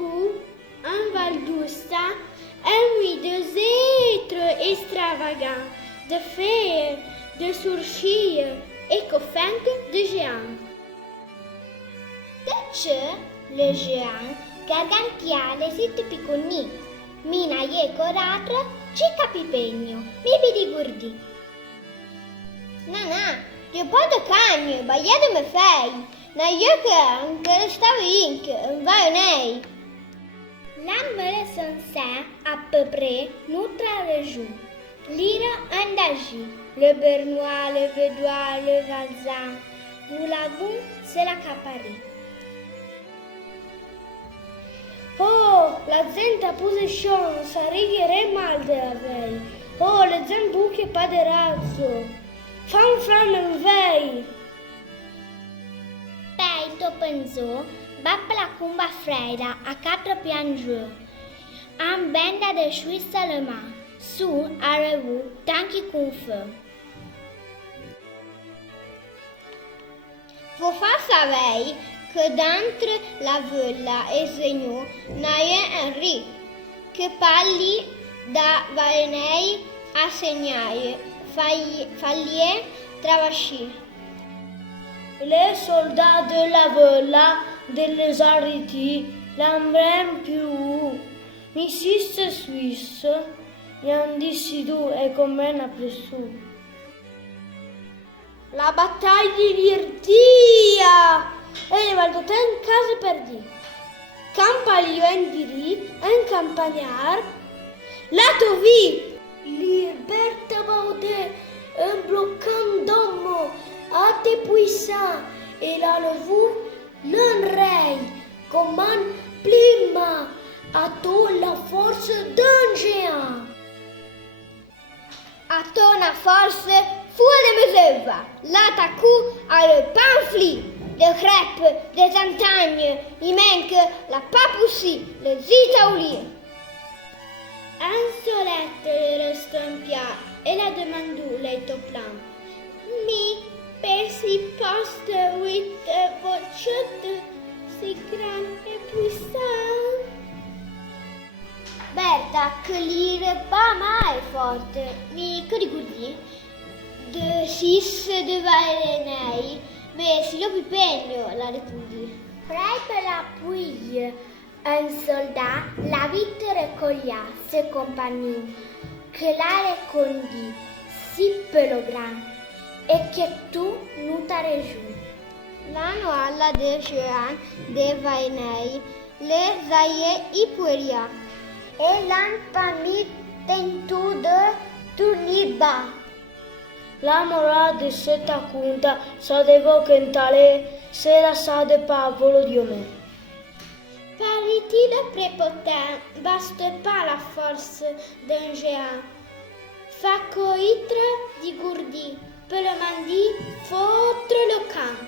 coup, en Val d'Usta, un nuit de êtres extravagants, de fées, de sourcils et coffins de géants. De ce, le géant gargantiale si tipicuni, mina e coratra, ci capipegno, mi vidi gurdi. Na, eu podo canho, baiado me fei, na eu que stau inc, vai nei. L'ambele sunset à peu près nous traverjou. L'ira andagi, le bernois, le vedois, le valzan, nous l'avons, c'est la capari. Oh, la zenta position, sa righere mal de avei. Oh, le zen buche pa de razzo. Fan în vei. Pei topenzo, bappa la cumba freida a 4 piangiu. Am benda de șui sălăma, su arevu tanchi cum fă. Vă fa savei că d'entre la vălla e zegnu naie Henri, că palli da valenei a segnaie, fallie travasci. Les soldats de la vela, des arrêtés, l'emblème plus haut. Missiste suisse, y'en décidou et commène après sous. La bataille di Virtia! E valdote in case perdi. Campalio en diri, en campagnard, la tovi! Liberta baude, un bloquant d'homme, à tes puissants, et là le vous, l'un rei, commande plima, à toi la force d'un géant. A tona force fuori meseva, l'atacu a le pamphlet, le crêpe, des antagnes, il manque la papoussie, le zitaoulier. Insolette răstâmpia, el a demandat l'etoplan. Mi, per si poste uite vocet, si gran e puissant. Berta, che l'ire pas mai forte, mi che ricordi? De sis de valenei, beh, si lo pipegno, la ricordi. Prai per la puille, un soldat la vittere coglia, se compagnie, che la recondi, si pelo gran, e che tu non t'are giù. L'anno alla de Jean de valenei, le zaie i pueria. Et l'an parmi tentu de turniba. La morale de cette conta sa devo cantare sera sa de pavolo Dio me. Paraît-il prépotent, baste pas la force d'un géant. Fa coitre di gourdi, peut le mandi, foutre le camp.